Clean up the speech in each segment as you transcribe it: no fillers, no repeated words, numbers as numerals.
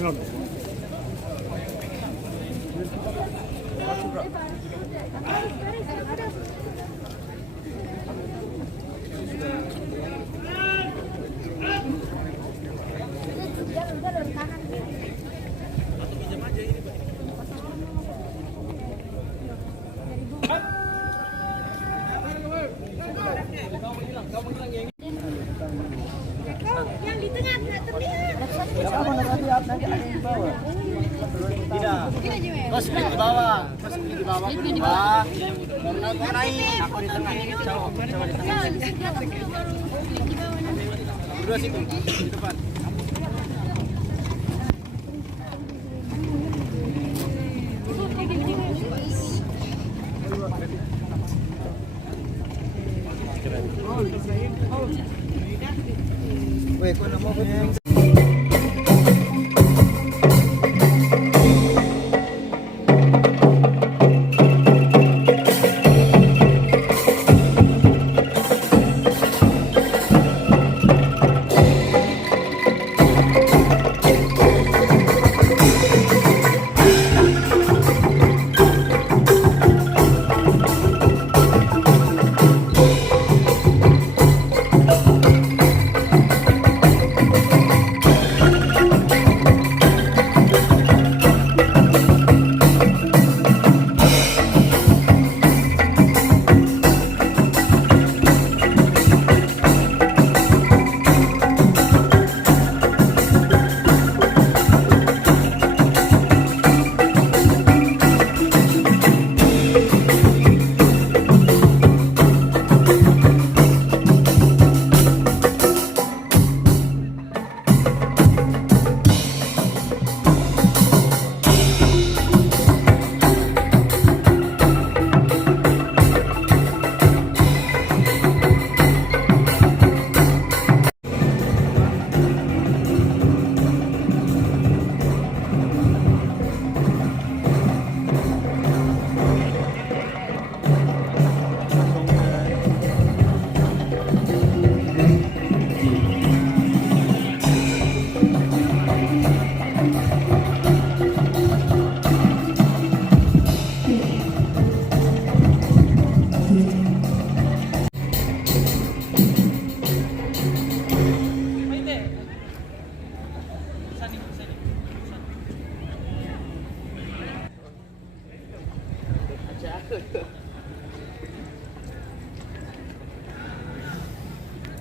Yang di tengah nggak terlihat. Nanti ada di bawah. Tidak. Kau split di bawah. Kau split di bawah. Split di bawah. Kau naik. Aku di tengah. Coba di tengah. Dua situ. Di depan. Weh, kau nak mau ke?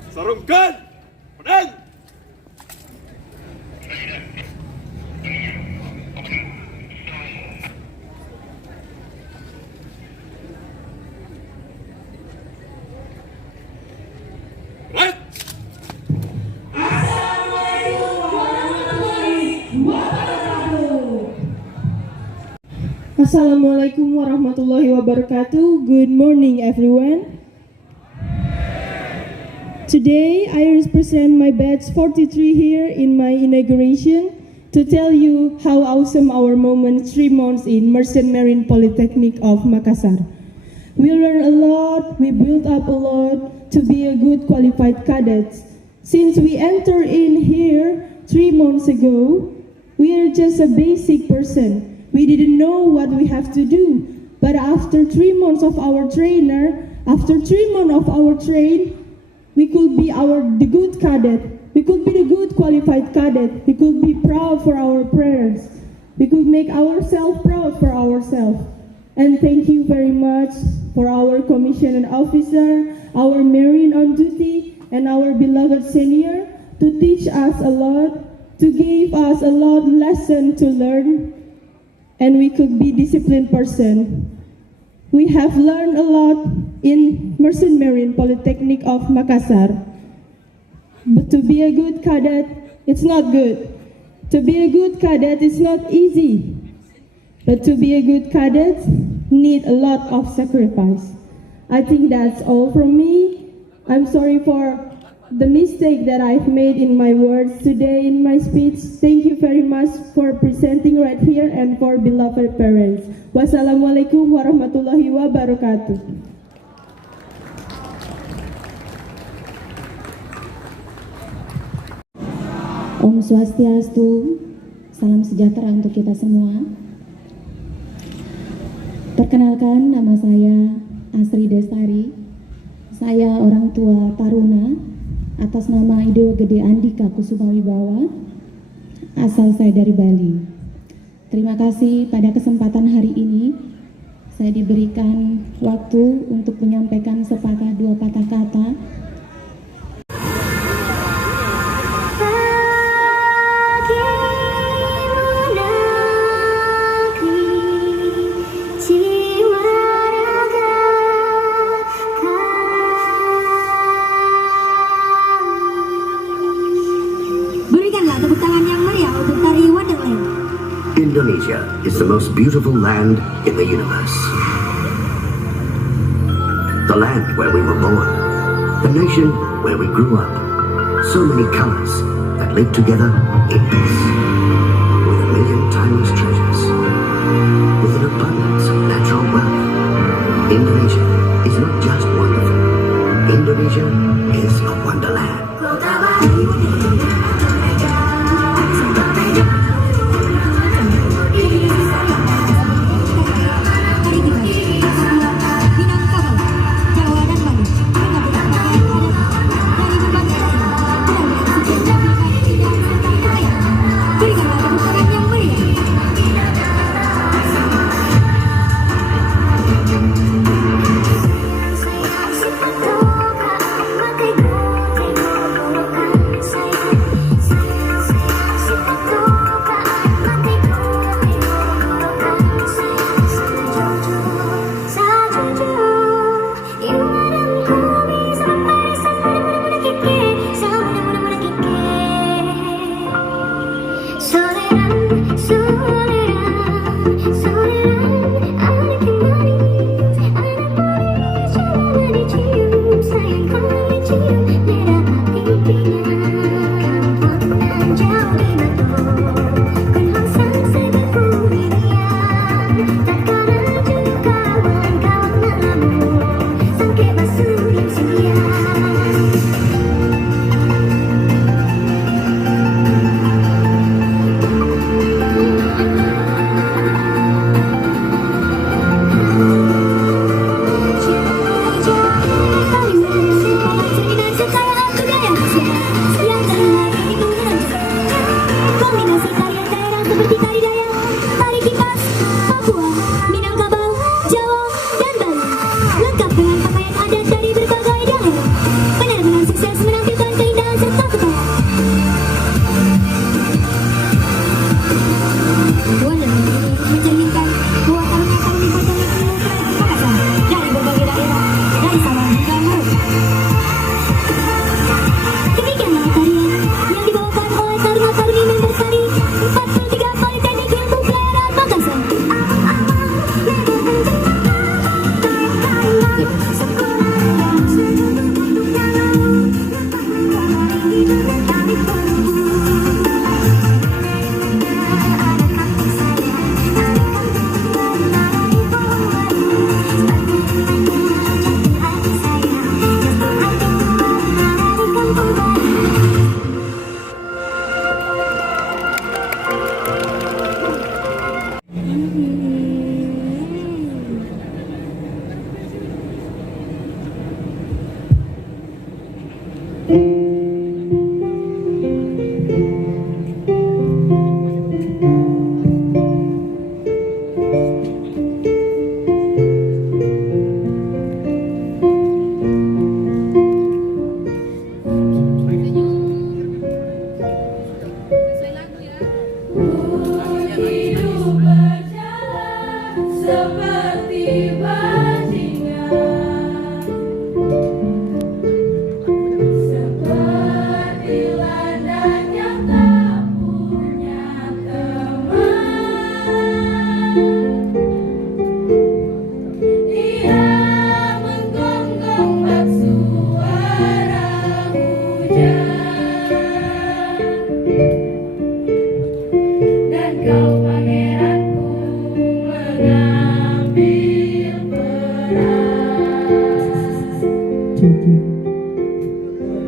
Sarungkan! Pedang! Right! Assalamualaikum warahmatullahi wabarakatuh. Good morning everyone. Today I represent my batch 43 here in my inauguration to tell you how awesome our moment 3 months in Merchant Marine Polytechnic of Makassar. We learned a lot, we built up a lot to be a good qualified cadets. Since we entered in here 3 months ago, we are just a basic person. We didn't know what we have to do. But after 3 months of our trainer, after 3 months of our train, we could be the good cadet. We could be the good qualified cadet. We could be proud for our parents. We could make ourselves proud for ourselves. And thank you very much for our commissioned officer, our marine on duty, and our beloved senior to teach us a lot, to give us a lot lesson to learn, and we could be disciplined person. We have learned a lot in Merchant Marine Polytechnic of Makassar. But to be a good cadet, it's not good. To be a good cadet is not easy. But to be a good cadet, need a lot of sacrifice. I think that's all from me. I'm sorry for the mistake that I've made in my words today in my speech. Thank you very much for presenting right here and for beloved parents. Wassalamualaikum warahmatullahi wabarakatuh. Om Swastiastu, Salam sejahtera untuk kita semua. Perkenalkan, nama saya Asri Destari. Saya orang tua Taruna atas nama Ido Gede Andika Kusuma Wibawa. Asal saya dari Bali. Terima kasih pada kesempatan hari ini saya diberikan waktu untuk menyampaikan sepatah dua patah kata. Indonesia is the most beautiful land in the universe. The land where we were born, the nation where we grew up. So many colors that live together in peace, with a million timeless treasures, with an abundance of natural wealth. Indonesia is not just wonderful. Indonesia is a wonderland.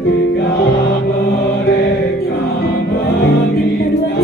Ketika mereka meminta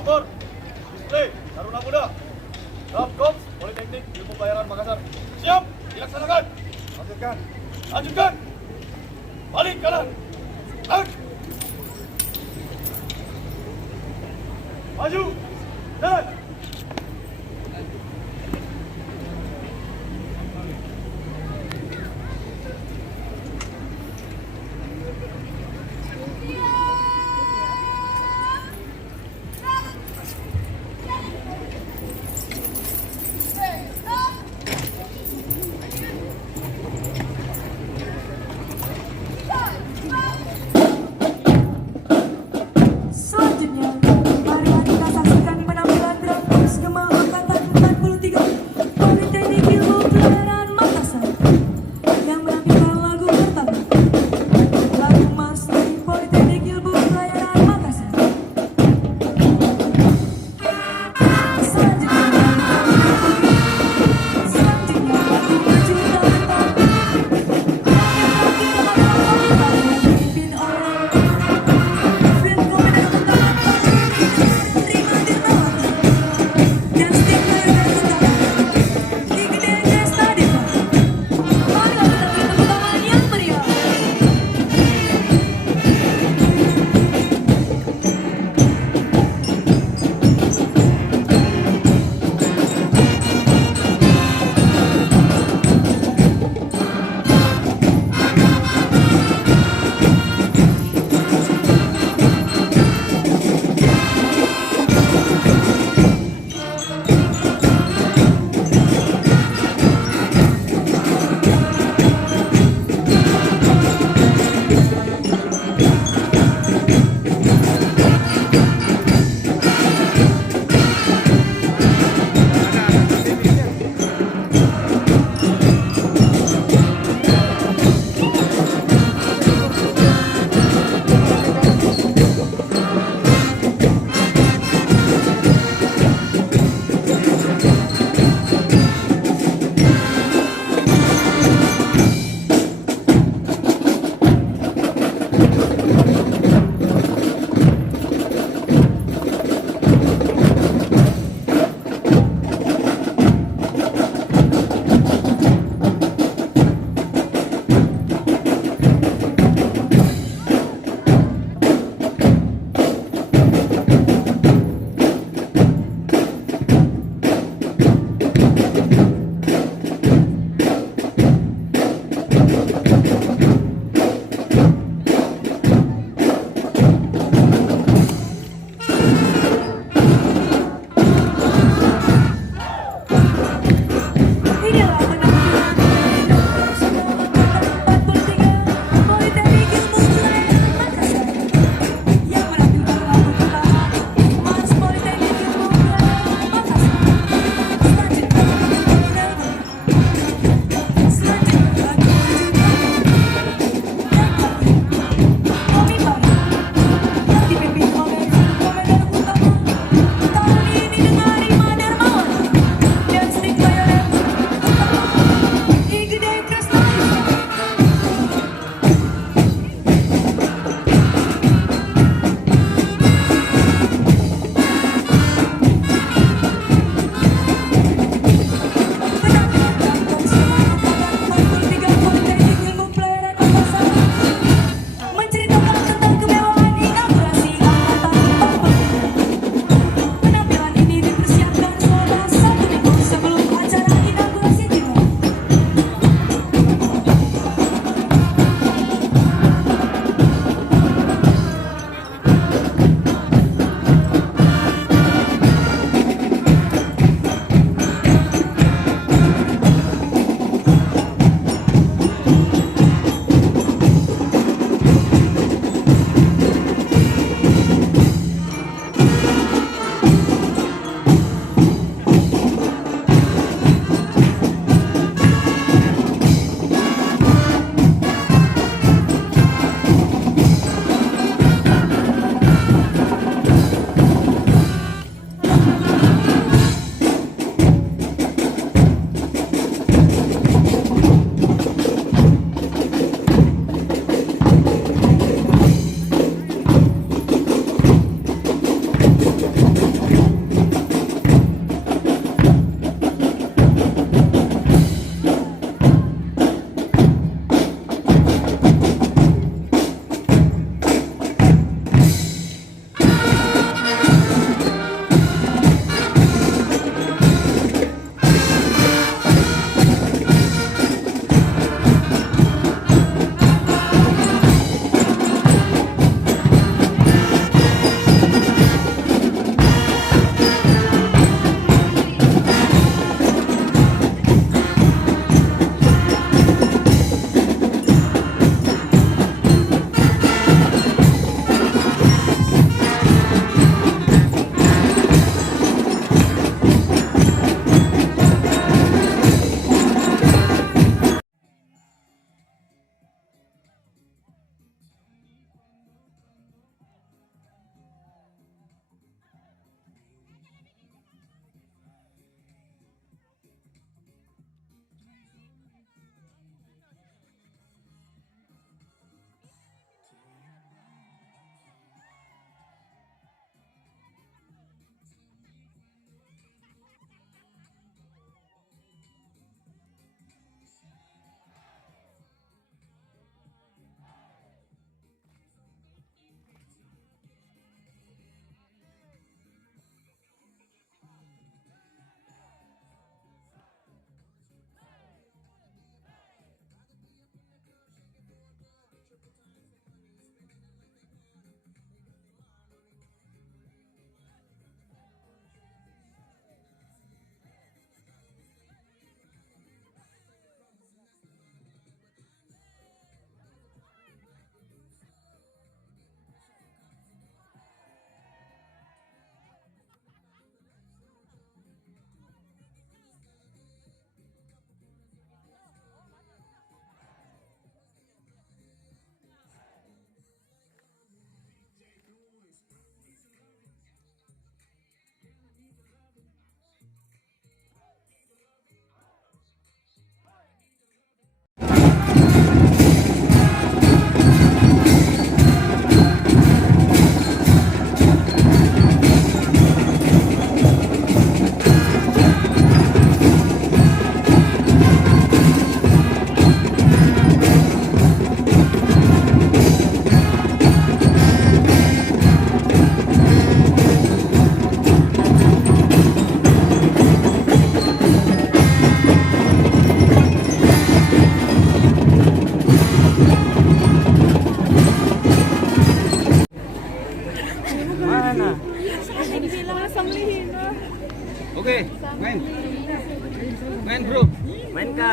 Lapor. Display. Taruna Muda. Korps Politeknik Ilmu Pelayaran Makassar. Siap. Dilaksanakan. Lanjutkan. Lanjutkan. Balik kanan. Tarik. Maju. Dan. Selanjutnya, mari kita saksikan penampilan drama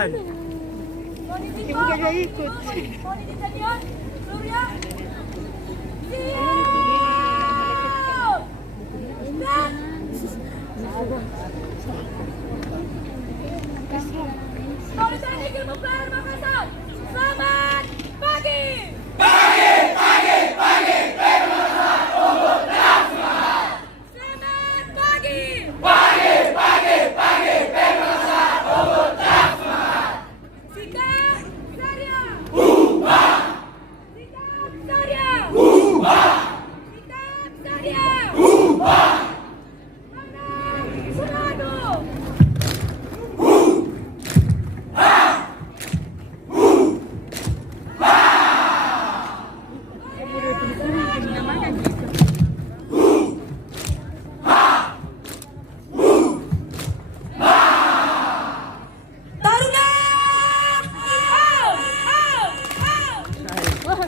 Silakan. Ibu gak ikut. Mau di stadion? Surya? Siap! Dan Politeknik Ilmu Pelayaran Makassar, selamat pagi! Selamat pagi! Sikap Zarya! Sikap Zarya! Sikap Zarya! Menang selalu! Taruna! Out! Out! Out!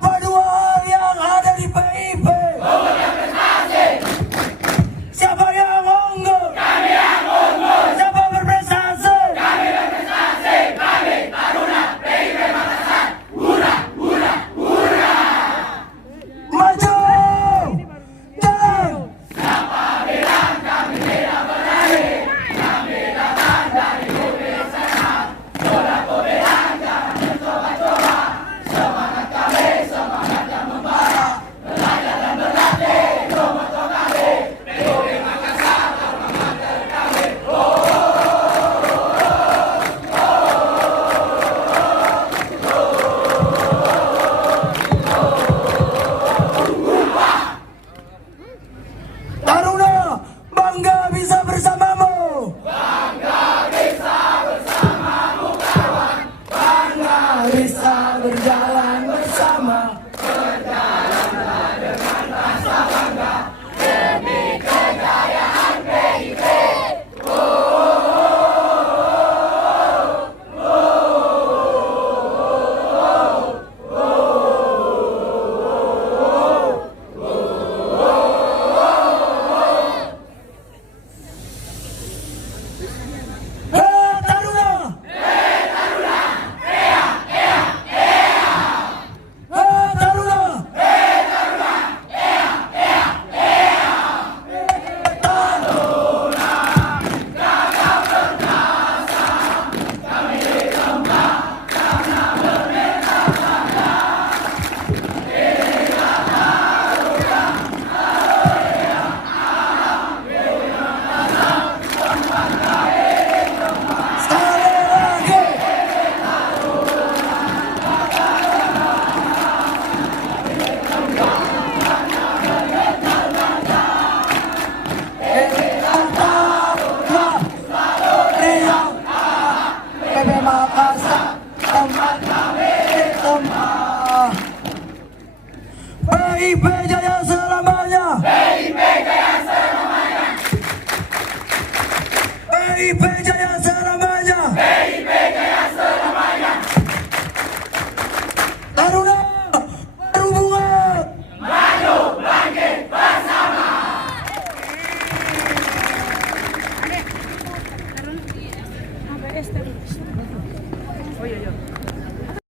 Pejuang yang ada di PIP. Siapa yang unggul? Kami yang unggul. Siapa berprestasi? Kami berprestasi. Kami Taruna PIP Makassar. Hura, hura, hura. Maju. Jalan. Siapa bilang kami tidak berani? Kami datang dari bumi senang. Saudaraku bilang jangan mencoba-coba. Semangat kami, semangat yang membara. Belajar dan berlatih, itu moto kami. PIP Makassar, alma mater kami. Taruna, bangga bisa bersamamu. Bangga bisa bersamamu kawan. Bangga bisa berjalan bersama. Berjalanlah dengan rasa bangga demi kejayaan PIP. Taruna! Taruna! Sekali lagi. PIP Makassar, tempat kami ditempah. PIP jaya selamanya. PIP jaya selamanya. PIP jaya selamanya.